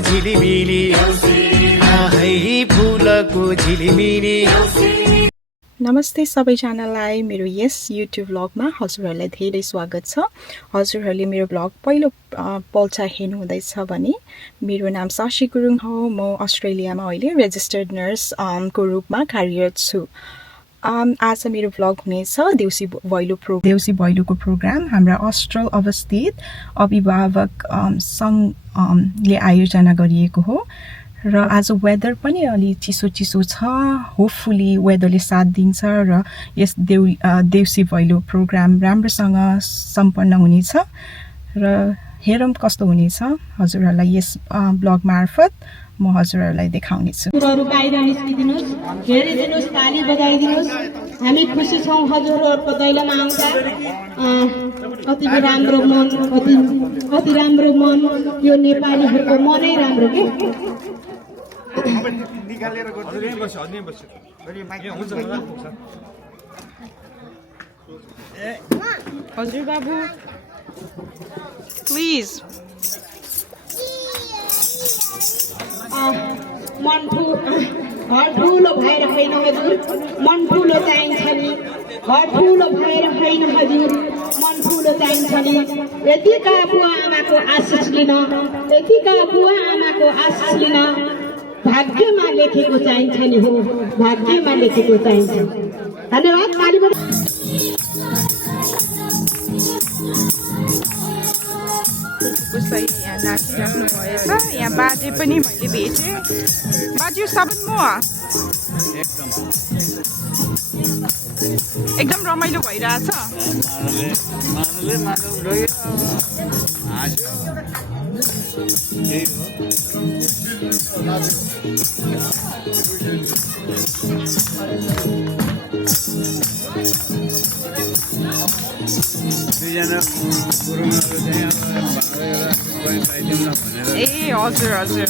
झिलिमिली है फुलको झिलिमिली। नमस्ते सबैजनालाई मेरो यस युट्युब ब्लगमा हजुरहरूलाई धेरै स्वागत छ। हजुरहरूले मेरो ब्लग पहिलो पल्ट हेर्नुहुँदैछ भने मेरो नाम साक्षी गुरुङ हो। म अस्ट्रेलियामा अहिले रेजिस्टर्ड नर्स को रूपमा कार्यरत छु। आज मेरो ब्लग हुनेछ देउसी भैलोको प्रोग्राम हाम्रा अस्ट्रल अवस्थित अभिभावक सङ्घले आयोजना गरिएको हो र आज वेदर पनि अलि चिसो छ। होपफुली वेदरले साथ दिन्छ र यस देउसी भैलो प्रोग्राम राम्रोसँग सम्पन्न हुनेछ र हेरौँ कस्तो हुनेछ। हजुरहरूलाई यस ब्लग मार्फत म हजुरहरूलाई देखाउनेछु। बाहिर निस्किदिनुहोस्, हेरिदिनुहोस्, ताली बजाइदिनुहोस्। हामी खुसी छौँ हजुरहरूको दैलोमा आउँदा। कति राम्रो मन, कति राम्रो मन। यो नेपालीहरूको मनै राम्रो के। हजुर बाबु प्लिज। मन घर ठुलो भएर होइन हजुर, मन ठुलो चाहिन्छ नि। घर ठुलो भएर होइन हजुर, मन ठुलो चाहिन्छ नि। यतिका बुवा आमाको आशिष लिन, यतिका बुवा आमाको आशिष लिन भाग्यमा लेखेको चाहिन्छ नि। हो, भाग्यमा लेखेको चाहिन्छ। धन्यवाद। ताली बजाउँ। उसलाई यहाँ नाचिराख्नु भएछ। यहाँ बाजे पनि मैले भेटेँ। बाजे साबुन म एकदम रमाइलो भइरहेछ। ए हजुर हजुर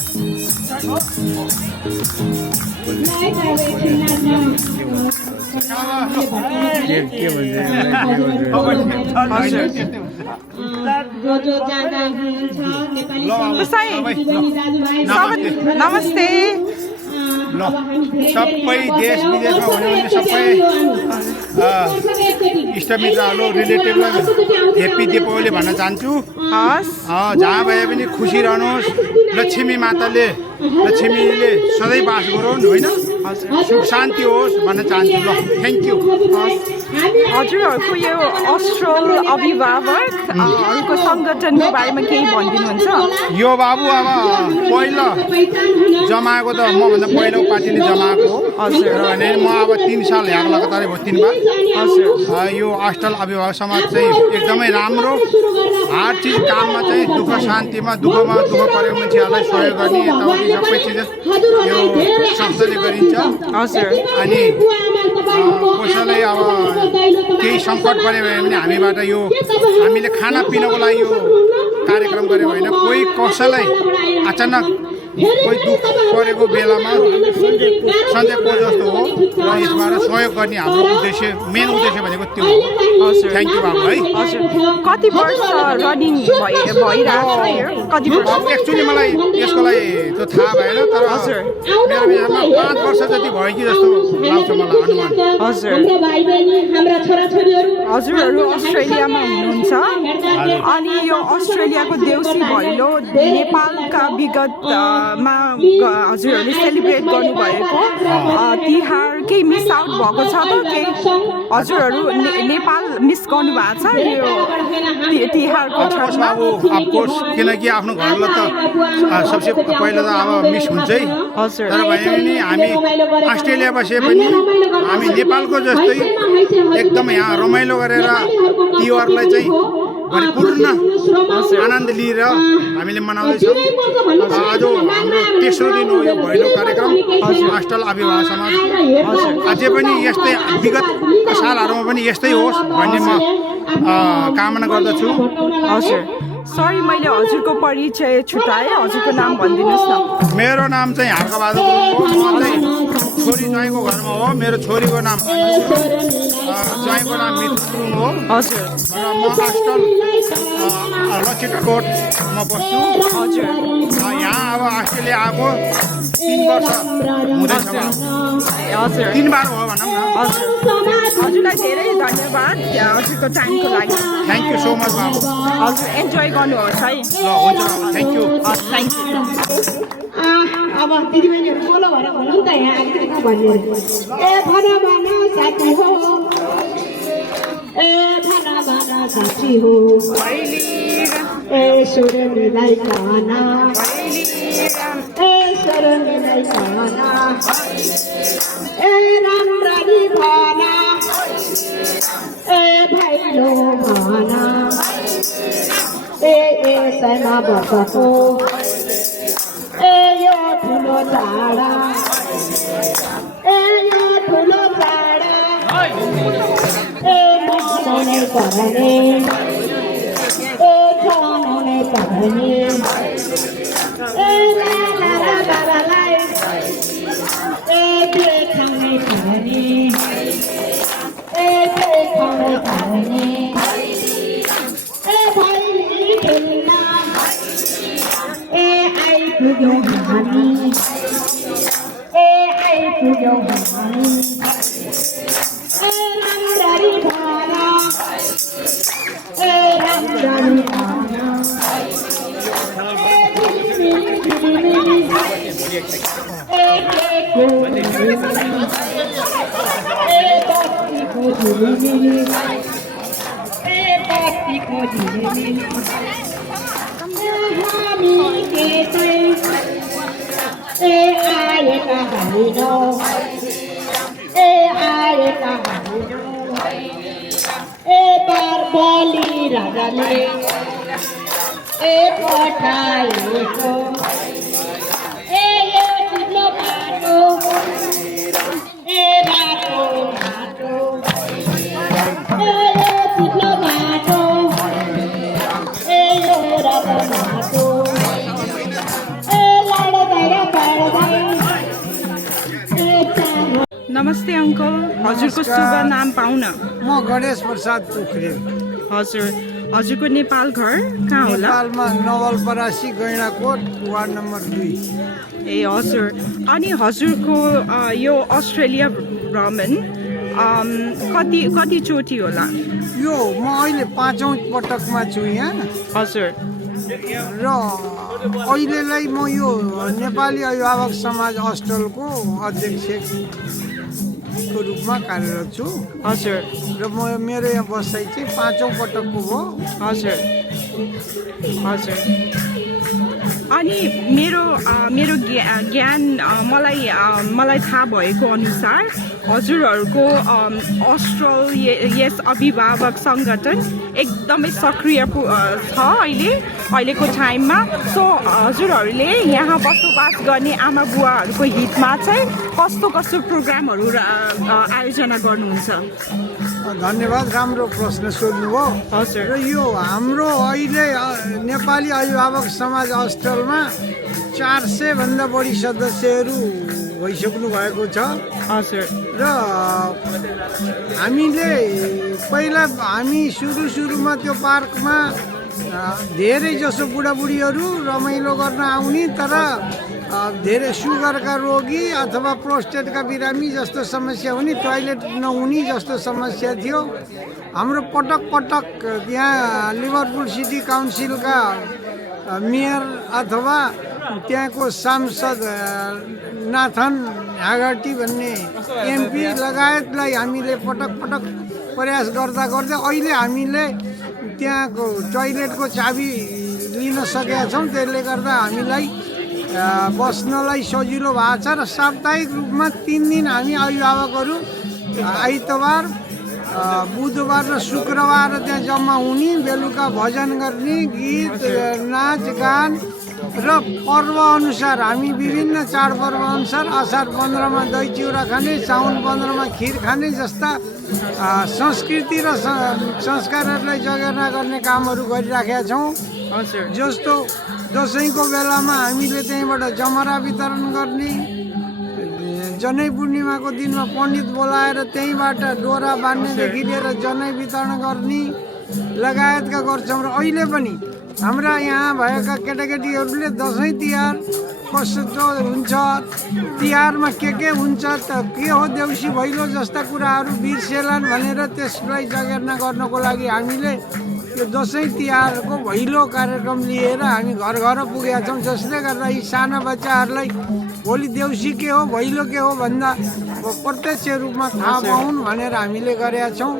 नमस्ते। सबै देश विदेशमा हुनुहुन्छ सबै इष्टमित्रहरू रिलेटिभलाई हेप्पी दीपावली भन्न चाहन्छु। जहाँ भए पनि खुसी रहनुहोस्। लक्ष्मी माताले लक्ष्मीले सधैँ बास गरून् होइन, सुख शान्ति होस् भन्न चाहन्छु। ल थ्याङ्क यू। हजुरहरूको यो अस्ट्रल अभिभावकहरूको सङ्गठनको बारेमा केही भनिदिनुहुन्छ? यो बाबु अब पहिलो जमाएको त मभन्दा पहिलो पार्टीले जमाएको हो भने म अब 3 साल यहाँ लगातारै भयो 3 बार। यो अस्ट्रल अभिभावक समाज चाहिँ एकदमै राम्रो। हर चिज काममा चाहिँ दुःख शान्तिमा दुःखमा दुःख परेको मान्छेहरूलाई सहयोग गर्ने यताउति सबै चिज यो संस्थाले गरिन्छ। अनि कसैलाई अब केही सङ्कट पऱ्यो भने हामीबाट यो हामीले खानापिनाको लागि यो कार्यक्रम गऱ्यौँ होइन। कोही कसैलाई अचानक कोही दुःख परेको बेलामा सन्चय को जस्तो हो र यसबाट सहयोग गर्ने हाम्रो उद्देश्य मेन उद्देश्य भनेको त्यो हो। थ्याङ्क यू बाबु है। कति वर्ष रनिङ भइरहेको? एक्चुअली मलाई यसको लागि त्यो थाहा भएन, तर मेरो विचारमा 5 वर्ष जति भयो कि जस्तो लाग्छ मलाई अनुमान। हजुरहरू अस्ट्रेलियामा हुनुहुन्छ अनि यो अस्ट्रेलियाको देउसी भैलो नेपालका विगतमा हजुरहरूले सेलिब्रेट गर्नुभएको तिहार केही मिस आउट भएको छ त? केही हजुरहरू नेपाल मिस गर्नुभएको छ यो तिहारको छठमा? अफकोर्स, किनकि आफ्नो घरलाई त सबसे पहिला त अब मिस हुन्छै। तर भने पनि हामी अस्ट्रेलिया बसे पनि हामी नेपालको जस्तै एकदम यहाँ रमाइलो गरेर तिहारलाई चाहिँ परिपूर्ण आनन्द लिएर हामीले मनाउँदैछौँ। आज हाम्रो तेस्रो दिन हो यो भैलो कार्यक्रम अस्ट्रल अभिभावक समाज। अझै पनि यस्तै विगत सालहरूमा पनि यस्तै होस् भन्ने म कामना गर्दछु। हजुर सरी मैले हजुरको परिचय छुटाएँ। हजुरको नाम भनिदिनुहोस् न। मेरो नाम चाहिँ हार्कबहादुर गुरुङ हो। म चाहिँ छोरी ज्वाइँको घरमा हो मेरो छोरीको नाम ज्वाइँको नाम मिथुन हो हजुर र म हस्टल लचिटा रोडमा बस्छु यहाँ अब अस्ट्रेलिया आएको 3 वर्ष हुँदैछ हजुर 3 बार हो भनौँ न हजुर हजुरलाई धेरै धन्यवाद हजुरको टाइमको लागि थ्याङ्क यू सो मच बाबु हजुर इन्जोय गर्नुहोस् है ल हुन्छ थ्याङ्क यू थ्याङ्क यू अब दिदीबहिनीहरू बोलो भनेर भन्नु नि त यहाँ अलिकति भन्नु ए भन साथी हो ए भन साथी हो ए सुरनीलाई कहना ए सुरनीलाई कहना ए राम्ररी भना ए भाइलो भना ए सैमा बसको ए यो ठुलो टाढा ए यो ठुलो टाढा ए मनाउनै पर्ने ए खानाउनै पर्ने ए लाला बाबालाई ए देखाउनै पर्ने ए देखाउनै पर्ने ए भैली खेल्न ए आइपुग्यो हामी ए आइपुग्यो हामी ए राम्ररी भन ए राम्ररी भन ए केको ए बत्तीको झिलिमिली ए बत्तीको झिलिमिली हामी के चाहिँ ए आएका होइन ए आएका होइन ए बार बलि राजाले ए पठाएको ए यो ठुलो बाटो ए बाटो बाटो ए यो ठुलो बाटो ए यो राजा बाटो ए लड्दै र पढ्दै ए चार नमस्ते अङ्कल हजुरको शुभ नाम पाउन म गणेश प्रसाद पोखरेल हजुर हजुरको नेपाल घर कहाँ होला नेपालमा नवलपरासी गैँडाकोट वार्ड नम्बर 2 ए हजुर अनि हजुरको यो अस्ट्रेलिया भ्रमण कतिचोटि होला यो म अहिले 5औं पटकमा छु यहाँ हजुर र अहिलेलाई म यो नेपाली अभिभावक समाज हस्टलको अध्यक्षको रूपमा कार्यरत छु हजुर र मेरो यहाँ बसाइ चाहिँ 5औं पटकको हो हजुर हजुर अनि मेरो ज्ञान मलाई थाहा भएको अनुसार हजुरहरूको यस अभिभावक सङ्गठन एकदमै सक्रिय छ अहिलेको टाइममा सो हजुरहरूले यहाँ बसोबास गर्ने आमा बुवाहरूको हितमा चाहिँ कस्तो प्रोग्रामहरू आयोजना गर्नुहुन्छ धन्यवाद राम्रो प्रश्न सोध्नुभयो हजुर र यो हाम्रो अहिले नेपाली अभिभावक समाज हस्टलमा 400 भन्दा बढी सदस्यहरू भइसक्नु भएको छ हजुर र हामीले पहिला हामी सुरुमा त्यो पार्कमा धेरै जसो बुढाबुढीहरू रमाइलो गर्न आउने तर धेरै सुगरका रोगी अथवा प्रोस्टेटका बिरामी जस्तो समस्या हुने टोयलेट नहुने जस्तो समस्या थियो हाम्रो पटक यहाँ लिभरपुल सिटी काउन्सिलका मेयर अथवा त्यहाँको सांसद नाथन ह्यागर्टी भन्ने एमपी लगायतलाई हामीले पटक प्रयास गर्दा अहिले हामीले त्यहाँको टोयलेटको चाबी लिन सकेका छौँ त्यसले गर्दा हामीलाई बस्नलाई सजिलो भएको छ र साप्ताहिक रूपमा 3 दिन हामी अभिभावकहरू आइतबार बुधबार र शुक्रबार त्यहाँ जम्मा हुने बेलुका भजन गर्ने गीत नाच गान र पर्व अनुसार हामी विभिन्न चाडपर्व अनुसार असार 15मा दही चिउरा खाने साउन 15मा खिर खाने जस्ता संस्कृति र संस्कारहरूलाई जगेर्ना गर्ने कामहरू गरिराखेका छौँ जस्तो दसैँको बेलामा हामीले त्यहीँबाट जमरा वितरण गर्ने जनै पूर्णिमाको दिनमा पण्डित बोलाएर त्यहीँबाट डोरा बान्नेदेखि लिएर जनै वितरण गर्ने लगायतका गर्छौँ। र अहिले पनि हाम्रा यहाँ भएका केटाकेटीहरूले दसैँ तिहार कस्तो हुन्छ, तिहारमा के हुन्छ त के हो देउसी भैलो जस्ता कुराहरू बिर्सेलान् भनेर त्यसलाई जगेर्ना गर्नको लागि हामीले यो दसैँ तिहारको भैलो कार्यक्रम लिएर हामी घर घर पुगेका छौँ। जसले गर्दा यी साना बच्चाहरूलाई भोलि देउसी के हो भैलो के हो भन्दा प्रत्यक्ष रूपमा थाहा पाउन् भनेर हामीले गरेका छौँ।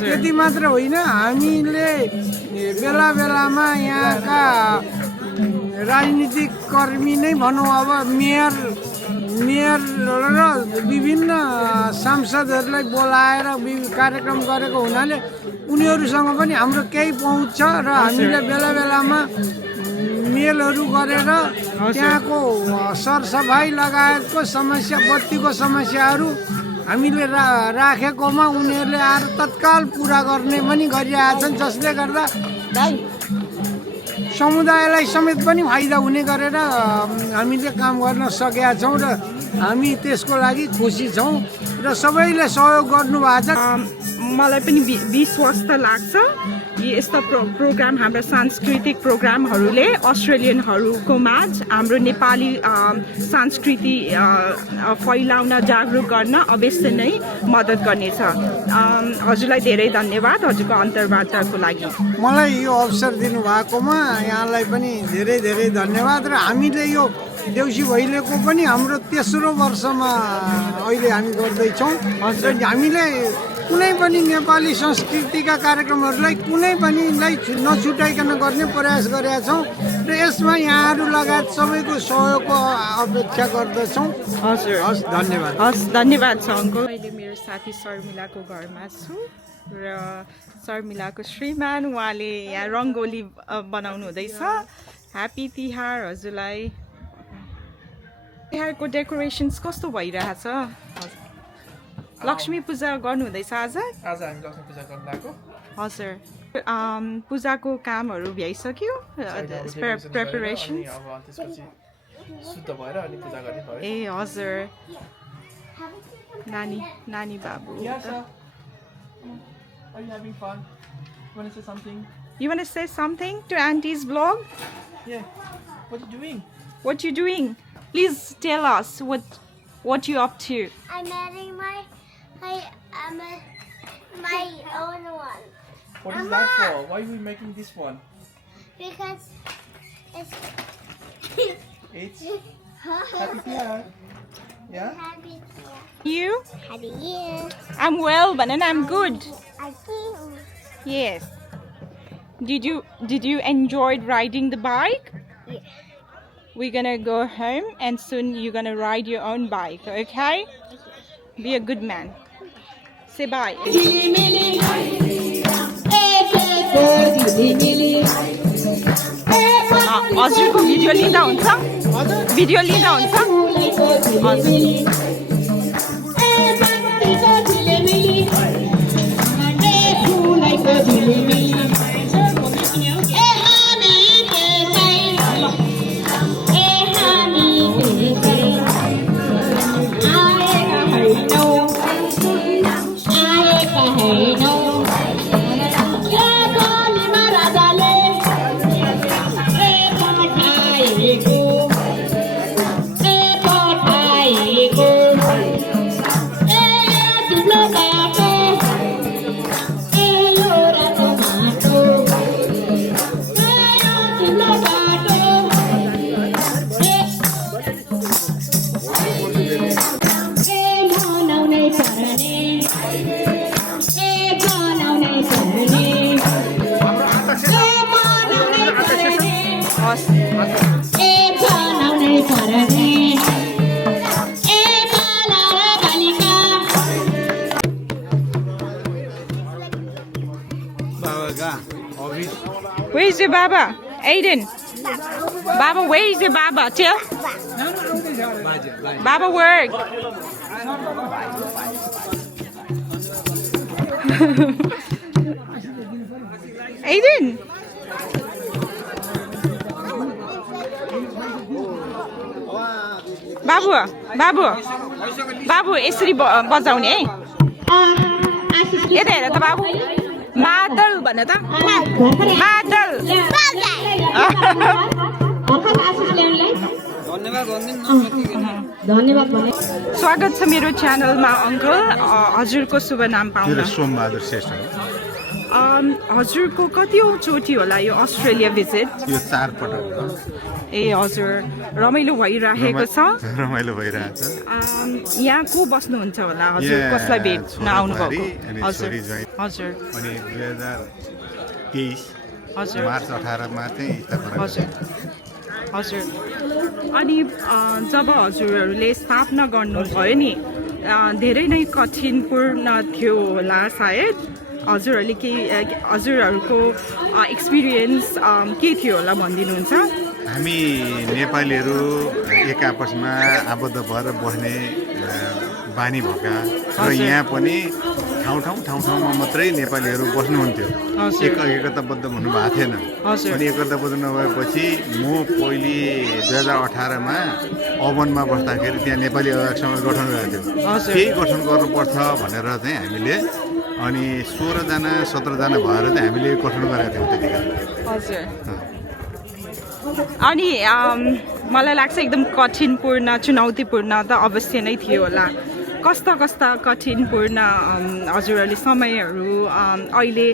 त्यति मात्र होइन, हामीले बेला बेलामा यहाँका राजनीतिक कर्मी नै भनौँ, अब मेयर र विभिन्न सांसदहरूलाई बोलाएर कार्यक्रम गरेको हुनाले उनीहरूसँग पनि हाम्रो केही पहुँच छ र हामीले बेला बेलामा मेलहरू गरेर त्यहाँको सरसफाइ लगायतको समस्या, बत्तीको समस्याहरू हामीले राखेकोमा उनीहरूले आएर तत्काल पुरा गर्ने पनि गरिरहेछन्। जसले गर्दा समुदायलाई समेत पनि फाइदा हुने गरेर हामीले काम गर्न सकेका छौँ र हामी त्यसको लागि खुसी छौँ र सबैले सहयोग गर्नुभएको छ। मलाई पनि विश्वास लाग्छ यस्ता प्रोग्राम, हाम्रा सांस्कृतिक प्रोग्रामहरूले अस्ट्रेलियनहरूको माझ हाम्रो नेपाली संस्कृति फैलाउन, जागरुक गर्न अवश्य नै मद्दत गर्नेछ। हजुरलाई धेरै धन्यवाद हजुरको अन्तर्वार्ताको लागि। मलाई यो अवसर दिनुभएकोमा यहाँलाई पनि धेरै धेरै धन्यवाद। र हामीले यो देउसी भैलोको पनि हाम्रो तेस्रो वर्षमा अहिले हामी गर्दैछौँ र हामीले कुनै पनि नेपाली संस्कृतिका कार्यक्रमहरूलाई कुनै पनिलाई नछुटाइकन गर्ने प्रयास गरेका छौँ र यसमा यहाँहरू लगायत सबैको सहयोगको अपेक्षा गर्दछौँ। हजुर, हस्, धन्यवाद। हस्, धन्यवाद छ अङ्कल। अहिले मेरो साथी शर्मिलाको घरमा छु र शर्मिलाको श्रीमान उहाँले यहाँ रङ्गोली बनाउनु हुँदैछ। ह्याप्पी तिहार हजुरलाई। तिहारको डेकोरेसन्स कस्तो भइरहेछ? लक्ष्मी पूजा गर्नु हुँदैछ आज? आज हामी लक्ष्मी पूजा गर्न लाग्यो। हजुर, पूजाको कामहरू भ्याइसक्यो? प्रिपरेसन? अब त्यसपछि शुद्ध भएर अनि पूजा गर्ने भयो। ए हजुर, नानी बाबु। Are you having fun? You want to say something? You want to say something to Auntie's vlog? Yeah. What are you doing? What you doing? Please tell us what you up to. I'm adding my own one. What is that for? Why are we making this one? Because it's It's Happy Tiar. Yeah? happy year. You? Happy year. I'm well, but then I'm good. I think Yes. Did you enjoy riding the bike? Yeah. We're gonna go home and soon you're gonna ride your own bike, okay? Be a good man. Say bye. हजुरको video लिँदा हुन्छ? Video लिँदा हुन्छ? Where is your Baba? Aiden. Baba, where is your Baba? Tell. Baba work. Aiden. बाबु बाबु बाबु यसरी बजाउने है यता हेर त बाबु मादल भन त मादल धन्यवाद भने स्वागत छ मेरो च्यानलमा अङ्कल हजुरको शुभ नाम पाउन सोमबहादुर श्रेष्ठ हजुरको कति चोटि होला यो अस्ट्रेलिया भिजिट यो 4 पटक हो ए हजुर रमाइलो भइरहेको छ रमाइलो भइरहेको छ यहाँ को बस्नुहुन्छ होला हजुर कसलाई भेट्न आउनुभएको अनि हजुर छोरी ज्वाइँ हजुर अनि 2023 हजुर मार्च 18 मा चाहिँ स्थापना हजुर हजुर अनि जब हजुरहरूले स्थापना गर्नुभयो नि धेरै नै कठिनपूर्ण थियो होला सायद हजुरहरूले हजुरहरूको एक्सपिरियन्स के थियो होला भनिदिनुहुन्छ हामी नेपालीहरू एक आपसमा आबद्ध भएर बस्ने बानी भएका र यहाँ पनि ठाउँमा मात्रै नेपालीहरू बस्नुहुन्थ्यो एकताबद्ध भन्नुभएको थिएन अनि एकताबद्ध नभएपछि म पहिले 2018 मा अवनमा बस्दाखेरि त्यहाँ नेपाली आयोग समिति गठन गरेको थियो केही गठन गर्नुपर्छ भनेर चाहिँ हामीले अनि 16 जना 17 जना भएर चाहिँ हामीले गठन गरेका थियौँ त्यतिखेर हजुर अनि मलाई लाग्छ एकदम कठिनपूर्ण चुनौतीपूर्ण त अवश्य नै थियो होला कस्ता कठिनपूर्ण हजुरहरूले समयहरू अहिले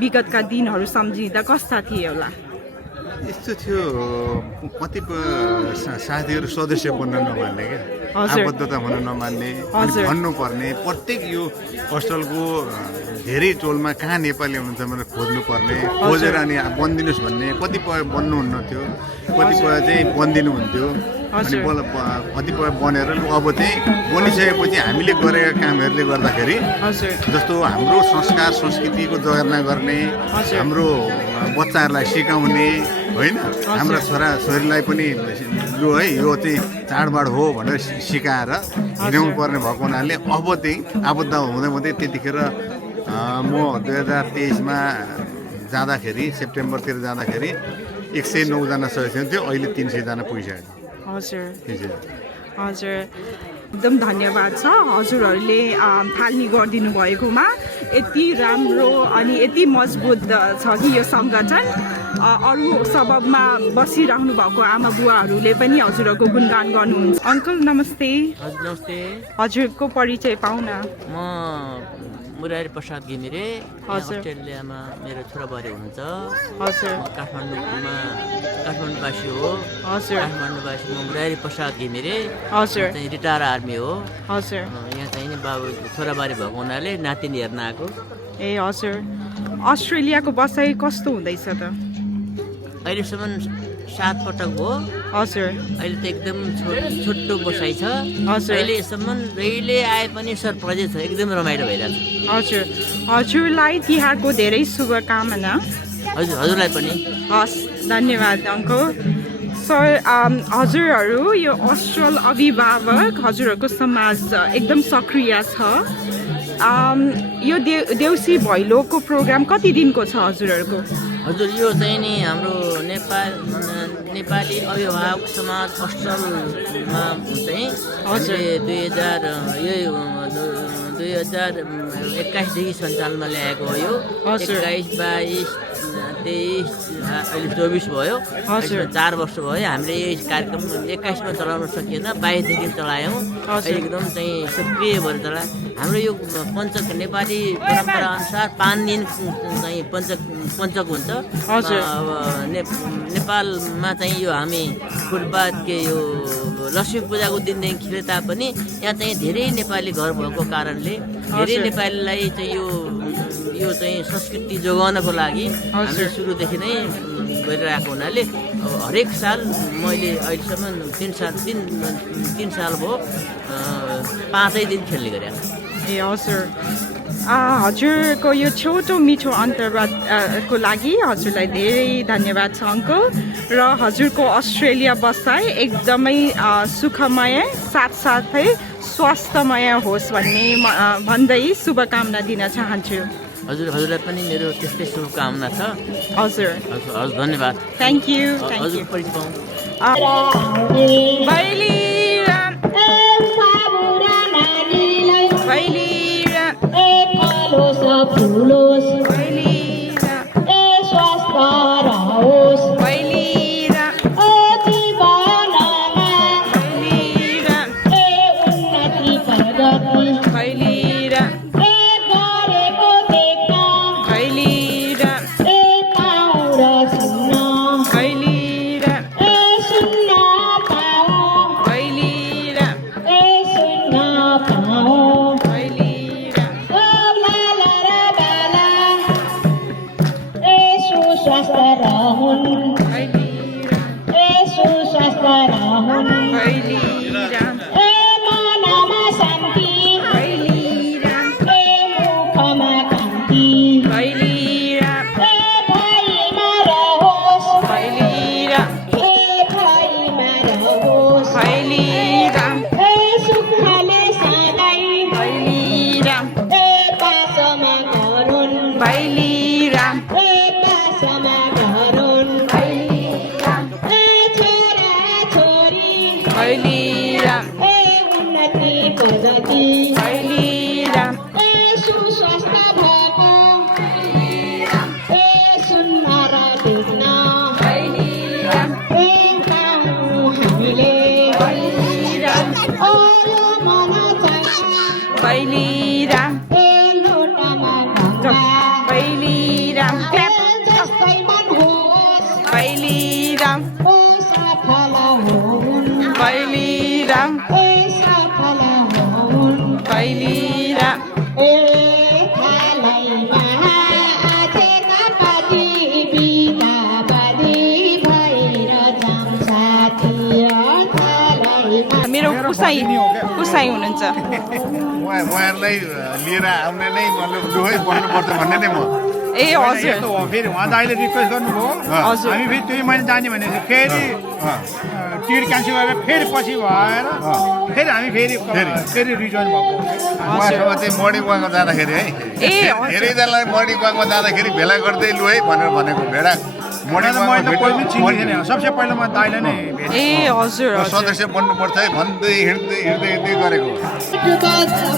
विगतका दिनहरू सम्झिँदा कस्ता थिए होला यस्तो थियो कतिपय साथीहरू सदस्य बन्न नमान्ने क्या आबद्धता हुन नमान्ने भन्नुपर्ने प्रत्येक यो हस्टलको धेरै टोलमा कहाँ नेपाली हुनुहुन्छ भनेर खोज्नुपर्ने खोजेर अनि बनिदिनुहोस् भन्ने कतिपय बन्नुहुन्न थियो कतिपय चाहिँ बनिदिनुहुन्थ्यो अनि कतिपय बनेर अब चाहिँ बनिसकेपछि हामीले गरेका कामहरूले गर्दाखेरि जस्तो हाम्रो संस्कार संस्कृतिको जगेर्ना गर्ने हाम्रो बच्चाहरूलाई सिकाउने होइन हाम्रा छोराछोरीलाई पनि यो है यो चाहिँ चाडबाड हो भनेर सिकाएर हिँडाउनु पर्ने भएको हुनाले अब चाहिँ आबद्ध हुँदै त्यतिखेर म 2023 मा जाँदाखेरि सेप्टेम्बरतिर जाँदाखेरि 109 जना सदस्य थियो अहिले 300 जना पुगिसक्यो हजुर हजुर एकदम धन्यवाद छ हजुरहरूले थालनी गरिदिनु भएकोमा यति राम्रो अनि यति मजबुत छ कि यो सङ्गठन अरू सबबमा बसिरहनु भएको आमा बुवाहरूले पनि हजुरहरूको गुणगान गर्नुहुन्छ अङ्कल नमस्ते नमस्ते हजुरको परिचय पाउन म मुरारी प्रसाद घिमिरे अस्ट्रेलियामा मेरो छोराबुहारी हुनुहुन्छ हजुर काठमाडौँवासी हो हजुर काठमाडौँवासी म मुरारी प्रसाद घिमिरे हजुर चाहिँ रिटायर आर्मी हो हजुर यहाँ चाहिँ नि बाबु छोराबारी भएको हुनाले नातिनी हेर्न आएको ए हजुर अस्ट्रेलियाको बसाइ कस्तो हुँदैछ त अहिलेसम्म 7 पटक हो हजुर अहिले त एकदम छोटो बसाइ छ हजुर अहिलेसम्म जहिले आए पनि सरप्राइजै छ एकदम रमाइलो भइरहेको छ हजुर हजुरलाई तिहारको धेरै शुभकामना हजुरलाई पनि हस् धन्यवाद अङ्कल सर हजुरहरू यो अस्ट्रेल अभिभावक हजुरहरूको समाज एकदम सक्रिय छ यो देउसी भैलोको प्रोग्राम कति दिनको छ हजुरहरूको हजुर यो चाहिँ नि हाम्रो नेपाली अभिभावक समाज अस्ट्रेलमा चाहिँ हामीले 2021देखि सञ्चालनमा ल्याएको हो यो 21, 22, 23 अहिले 24 भयो 4 वर्ष भयो हामीले यो कार्यक्रम 21 मा चलाउन सकिएन 22 देखि चलायौँ अहिले एकदम चाहिँ सक्रिय भएर चला हाम्रो यो पञ्चक नेपाली परम्परा अनुसार 5 दिन चाहिँ पञ्चक हुन्छ नेपालमा चाहिँ यो हामी फुटपाथको यो लक्ष्मी पूजाको दिनदेखि खेले तापनि यहाँ चाहिँ धेरै नेपाली घर भएको कारणले धेरै नेपालीलाई चाहिँ यो चाहिँ संस्कृति जोगाउनको लागि हामीले सुरुदेखि नै गरिरहेको हुनाले हरेक साल मैले अहिलेसम्म 3 साल भयो 5 दिन खेल्ने गरेँ ए हजुर हजुरको यो छोटो मिठो अन्तर्वादको लागि हजुरलाई धेरै धन्यवाद छ अङ्कल र हजुरको अस्ट्रेलिया बसाइ एकदमै सुखमय साथसाथै स्वास्थ्यमय होस् भन्दै शुभकामना दिन चाहन्छु हजुरलाई पनि मेरो त्यस्तै शुभकामना छ हजुर धन्यवाद थ्याङ्क यू हजुर परिचय पाउँ बैली सुस्वस्थ रहून् सुस्वस्थ रहून् मनमा शान्ति मुखमा कान्ति भाइमा रहोस् भाइमा रहोस् सुखले सधैँ पासमा गरून् पासमा गरून् छोरा छोरी उन्नति प्रगति सुस्वस्थ भएको सुन्दर देख्न पाउँ हामीले यो मन लोटामा गङ्गा जस्तै मन होस् सफल हुन् सफल हुन् थालैमा चेतापति बिदापति भएर जाऊँ साथी थालैमा मेरो कुसाई हुनुहुन्छ उहाँहरूलाई लिएर आउने नै मतलब दुवै बन्नुपर्छ भन्ने नै म ए हजुर यस्तो हो फेरि उहाँ दाइले रिक्वेस्ट गर्नुभयो हजुर। हामी फेरि 2 महिना जाने भने फेरि टिकट क्यान्सल गरेर फेरि पछि भएर फेरि हामी फेरि रिजोइन भएको उहाँसँग चाहिँ मर्निङ वाकमा जाँदाखेरि है ए हजुर धेरैजनालाई मर्निङ वाकमा जाँदाखेरि भेला गर्दै लु है भनेर भनेको भेडा मर्निङ मैले त वाकमा पहिले चिनेको थिएन सबसे पहिला म दाइलाई नै भेटेँ ए हजुर हजुर सदस्य बन्नुपर्छ है भन्दै हिँड्दै गरेको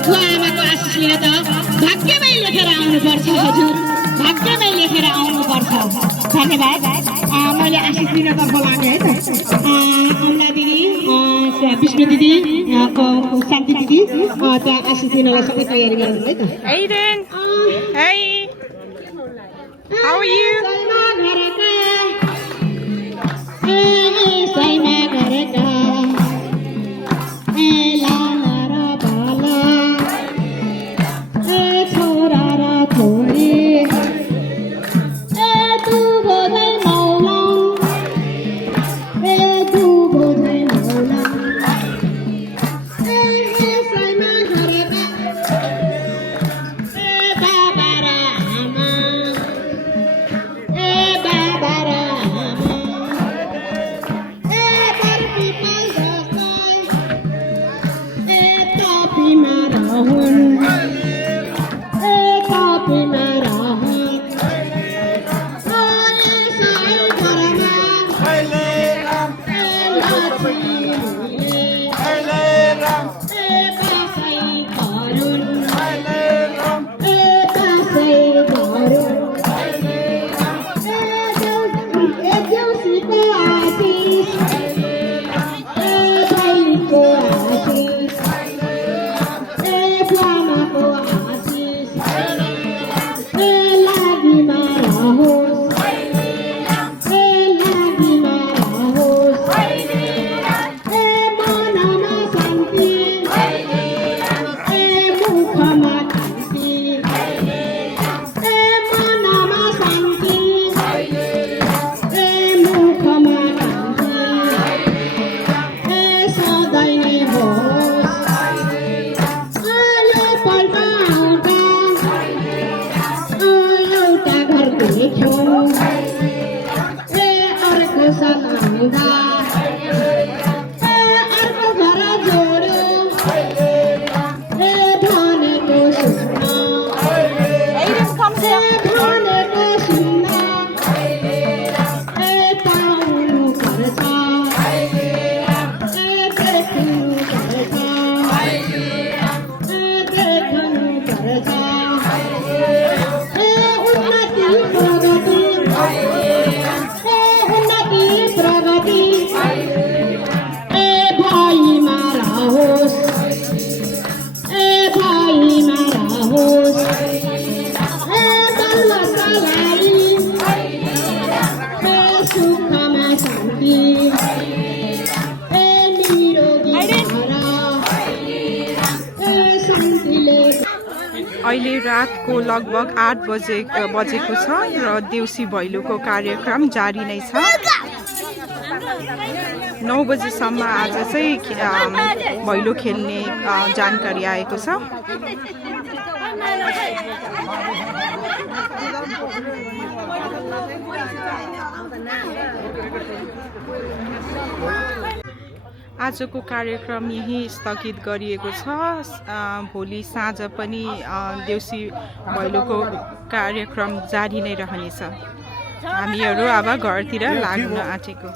बुवाआमाको आशिष लिन त भाग्यमै लेखेर आउनुपर्छ हजुर भाग्यमै लेखेर आउनुपर्छ धन्यवाद मैले आशिष लिन त बोलाएँ है त अमला दिदी विष्णु दिदी शान्ति दिदी त्यहाँ आशिष लिनलाई सबै तयारी गर्नु है त Aiden hey how are you सैमा गरेका लाला र बाला छोरा र छोरी तु बोझै मौला तु बोझै मौला सैमा गरेका बाबा र आमा बाबा र आमा बर्फी जस्तै कपीमा रहून् कपीमा रहून् यसै घरमा कसै गरून् कसै गरून् देउसीको आशिष भाइको आशिष बुवामाको आशिष लागिमा रहोस् लागिमा रहोस् मनमा शान्ति मुखमा कान्ति मनमा शान्ति मुखमा कान्ति सधैँ नै होस् योपल्ट आउँदा एउटा घर देख्यौँ अर्को सन आउँदा अर्को घर जोड्यो भनेको सुन्न भनेको सुन्न पाउनु पर्छ देख्नु पर्छ देख्नु पर्छ उन्नति प्रगति रातको लगभग 8 बजेको छ र देउसी भैलोको कार्यक्रम जारी नै छ। 9 बजेसम्म आज चाहिँ भैलो खेल्ने जानकारी आएको छ। आजको कार्यक्रम यही स्थगित गरिएको छ। भोलि साँझ पनि देउसी भैलोको कार्यक्रम जारी नै रहनेछ। हामीहरू अब घरतिर लाग्न आँटेको।